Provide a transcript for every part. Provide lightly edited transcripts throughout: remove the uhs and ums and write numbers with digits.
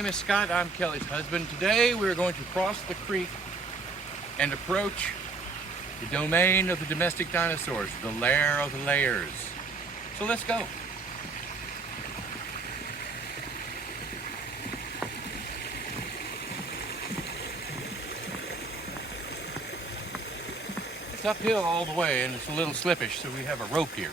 My name is Scott. I'm Kelly's husband. Today we're going to cross the creek and approach the domain of the domestic dinosaurs, the lair of the layers. So let's go. It's uphill all the way and it's a little slippish, so we have a rope here.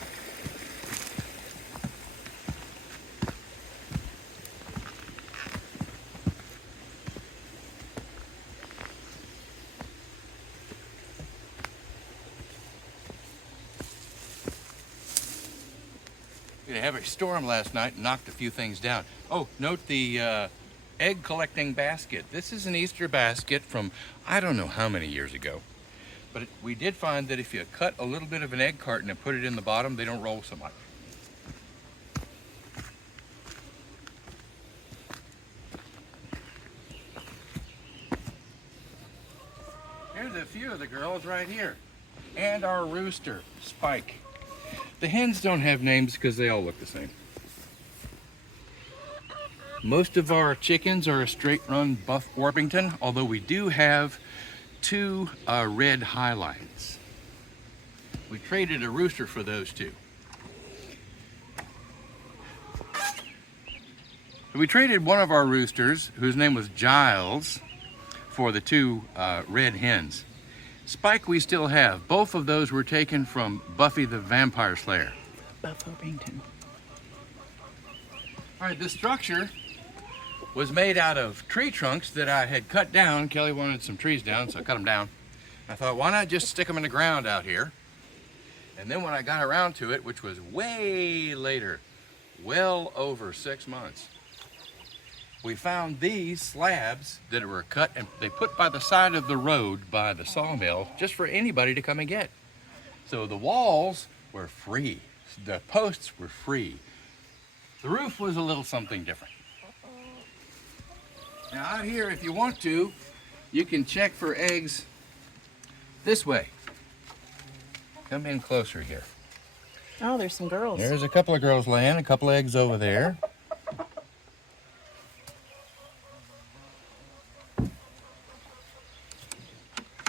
We had a heavy storm last night and knocked a few things down. Oh, note the egg collecting basket. This is an Easter basket from I don't know how many years ago. But we did find that if you cut a little bit of an egg carton and put it in the bottom, they don't roll so much. Here's a few of the girls right here. And our rooster, Spike. The hens don't have names because they all look the same. Most of our chickens are a straight run buff Orpington, although we do have two red highlights. We traded a rooster for those two. So we traded one of our roosters, whose name was Giles, for the two red hens. Spike we still have. Both of those were taken from Buffy the Vampire Slayer. Buff Orpington. All right, this structure was made out of tree trunks that I had cut down. Kelly wanted some trees down, so I cut them down. I thought, why not just stick them in the ground out here? And then when I got around to it, which was way later, well over 6 months, we found these slabs that were cut and they put by the side of the road by the sawmill just for anybody to come and get. So the walls were free. The posts were free. The roof was a little something different. Now out here, if you want to, you can check for eggs this way. Come in closer here. Oh, there's some girls. There's a couple of girls laying, a couple of eggs over there.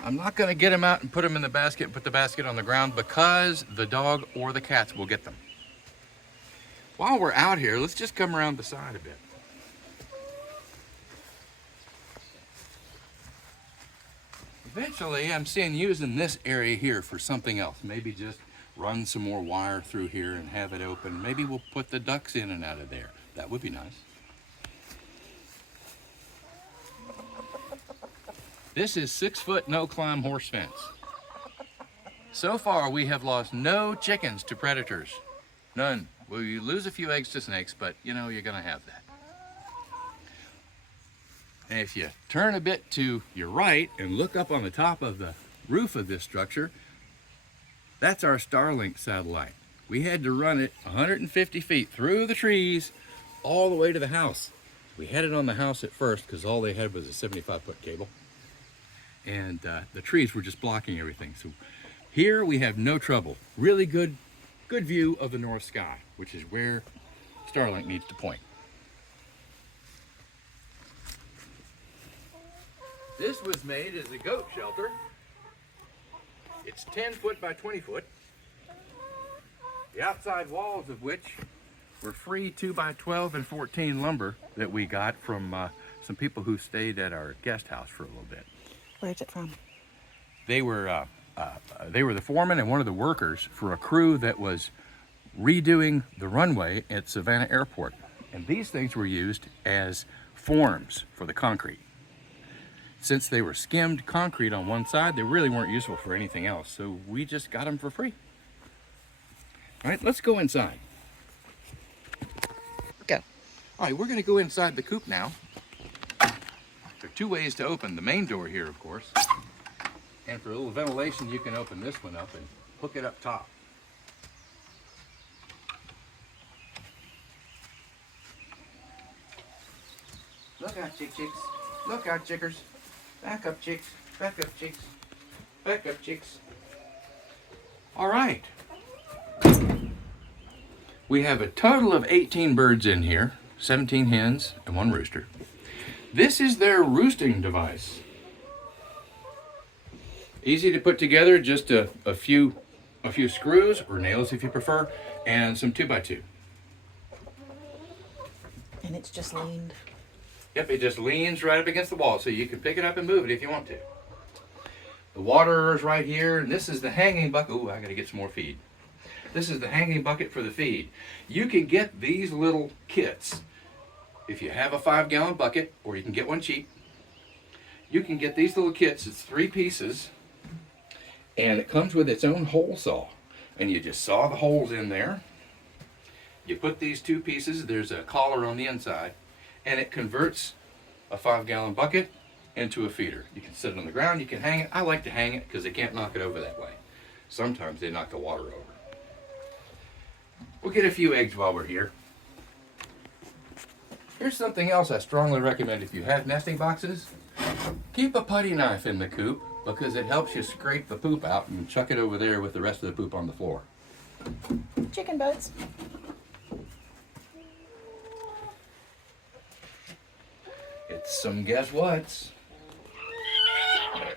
I'm not going to get them out and put them in the basket and put the basket on the ground because the dog or the cats will get them. While we're out here, let's just come around the side a bit. Eventually, I'm seeing using this area here for something else. Maybe just run some more wire through here and have it open. Maybe we'll put the ducks in and out of there. That would be nice. This is 6-foot no-climb horse fence. So far, we have lost no chickens to predators. None. We lose a few eggs to snakes, but you know, you're gonna have that. And if you turn a bit to your right and look up on the top of the roof of this structure, that's our Starlink satellite. We had to run it 150 feet through the trees all the way to the house. We had it on the house at first because all they had was a 75-foot cable. And the trees were just blocking everything. So here we have no trouble. Really good view of the north sky, which is where Starlink needs to point. This was made as a goat shelter. It's 10 foot by 20 foot. The outside walls of which were free 2x12 and 14 lumber that we got from some people who stayed at our guest house for a little bit. Where's it from? They were the foreman and one of the workers for a crew that was redoing the runway at Savannah Airport. And these things were used as forms for the concrete. Since they were skimmed concrete on one side, they really weren't useful for anything else. So we just got them for free. All right, let's go inside. Go. All right, we're going to go inside the coop now. There are two ways to open the main door here, of course. And for a little ventilation, you can open this one up and hook it up top. Look out, chicks. Look out, chickers. Back up, chicks. Back up, chicks. Back up, chicks. All right. We have a total of 18 birds in here, 17 hens and one rooster. This is their roosting device. Easy to put together, just a few screws or nails if you prefer, and some 2x2. And it's just leaned. Yep, it just leans right up against the wall, so you can pick it up and move it if you want to. The water is right here, and this is the hanging bucket. Ooh, I gotta get some more feed. This is the hanging bucket for the feed. You can get these little kits if you have a 5-gallon bucket, or you can get one cheap. You can get these little kits. It's 3 pieces, and it comes with its own hole saw. And you just saw the holes in there. You put these 2 pieces, there's a collar on the inside, and it converts a 5-gallon bucket into a feeder. You can sit it on the ground, you can hang it. I like to hang it because they can't knock it over that way. Sometimes they knock the water over. We'll get a few eggs while we're here. Here's something else I strongly recommend if you have nesting boxes. Keep a putty knife in the coop because it helps you scrape the poop out and chuck it over there with the rest of the poop on the floor. Chicken boats. It's some guess whats.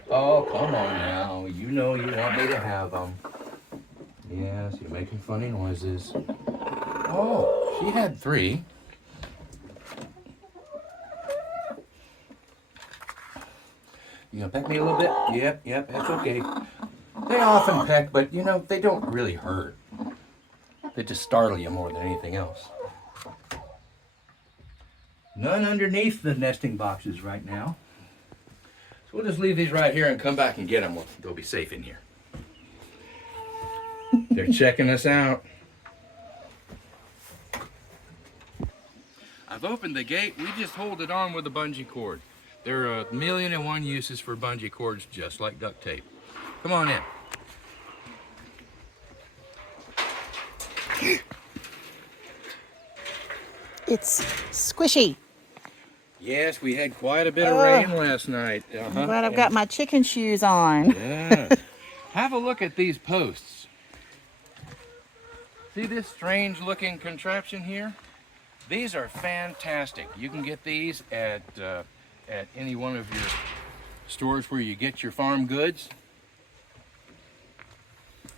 Oh, come on now. You know you want me to have them. Yes, you're making funny noises. Oh, she had 3. You gonna peck me a little bit? Yep, that's okay. They often peck, but you know, they don't really hurt. They just startle you more than anything else. None underneath the nesting boxes right now. So we'll just leave these right here and come back and get them. They'll be safe in here. They're checking us out. I've opened the gate. We just hold it on with a bungee cord. There are 1,000,001 uses for bungee cords, just like duct tape. Come on in. It's squishy. Yes, we had quite a bit of rain last night. I'm glad I've got my chicken shoes on. Yeah. Have a look at these posts. See this strange looking contraption here? These are fantastic. You can get these at any one of your stores where you get your farm goods.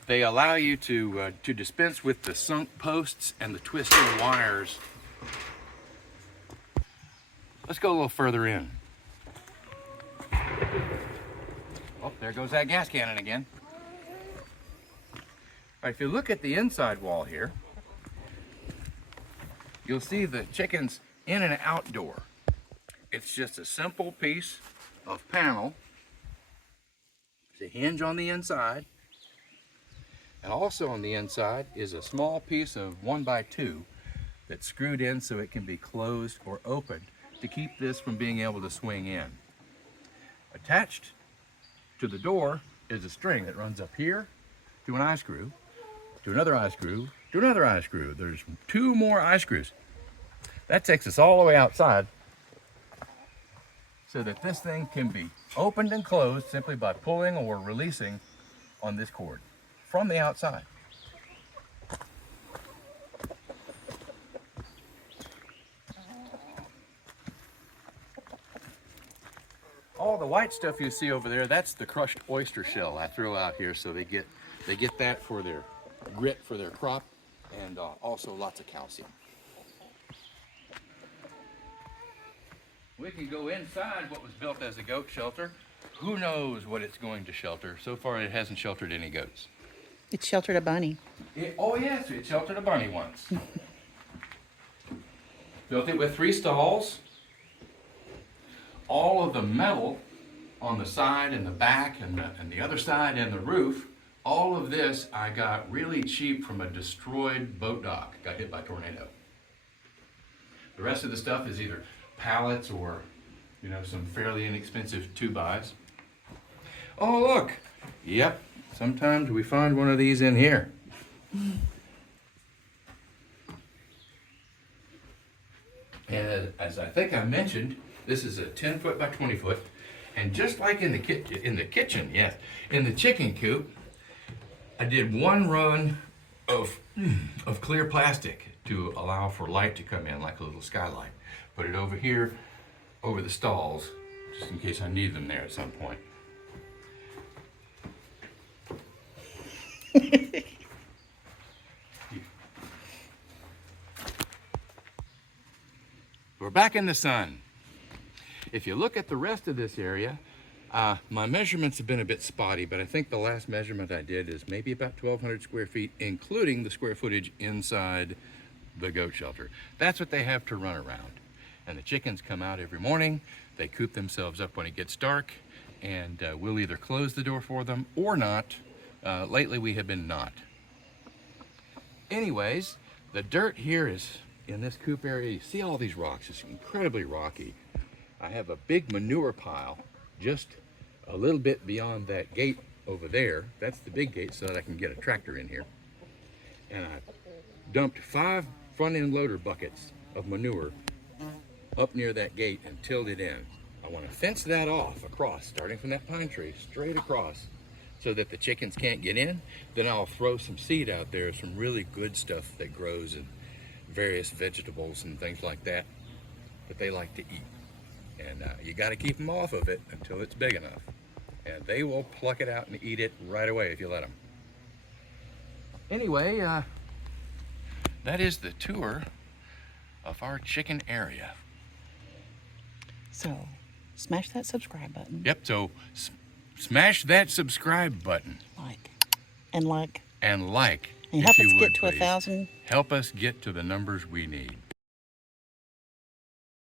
They allow you to dispense with the sunk posts and the twisted wires. Let's go a little further in. Oh, there goes that gas cannon again. All right, if you look at the inside wall here, you'll see the chickens in and outdoor. It's just a simple piece of panel. There's a hinge on the inside. And also on the inside is a small piece of 1x2 that's screwed in so it can be closed or opened to keep this from being able to swing in. Attached to the door is a string that runs up here to an eye screw, to another eye screw, to another eye screw. There's 2 more eye screws. That takes us all the way outside so that this thing can be opened and closed simply by pulling or releasing on this cord from the outside. All the white stuff you see over there, that's the crushed oyster shell I throw out here so they get that for their grit for their crop, and also lots of calcium. We can go inside what was built as a goat shelter. Who knows what it's going to shelter? So far it hasn't sheltered any goats. It sheltered a bunny. Oh yes, it sheltered a bunny once. Built it with 3 stalls. All of the metal on the side and the back and the other side and the roof, all of this I got really cheap from a destroyed boat dock. Got hit by a tornado. The rest of the stuff is either pallets or, you know, some fairly inexpensive 2-bys. Oh look, yep, sometimes we find one of these in here. And as I think I mentioned, this is a 10 foot by 20 foot. And just like in the kitchen, yes, in the chicken coop, I did 1 run of clear plastic to allow for light to come in, like a little skylight. Put it over here, over the stalls, just in case I need them there at some point. We're back in the sun. If you look at the rest of this area, my measurements have been a bit spotty, but I think the last measurement I did is maybe about 1,200 square feet, including the square footage inside the goat shelter. That's what they have to run around. And the chickens come out every morning, they coop themselves up when it gets dark, and we'll either close the door for them or not. Lately we have been not. Anyways, the dirt here is in this coop area. You see all these rocks, it's incredibly rocky. I have a big manure pile just a little bit beyond that gate over there. That's the big gate so that I can get a tractor in here. And I dumped 5 front end loader buckets of manure up near that gate and tilled it in. I want to fence that off across, starting from that pine tree straight across, so that the chickens can't get in. Then I'll throw some seed out there, some really good stuff that grows in various vegetables and things like that they like to eat. And you got to keep them off of it until it's big enough. And they will pluck it out and eat it right away if you let them. Anyway, that is the tour of our chicken area. So, smash that subscribe button. Yep, so smash that subscribe button. And like. And like. And help if us you get would, to please. 1,000. Help us get to the numbers we need.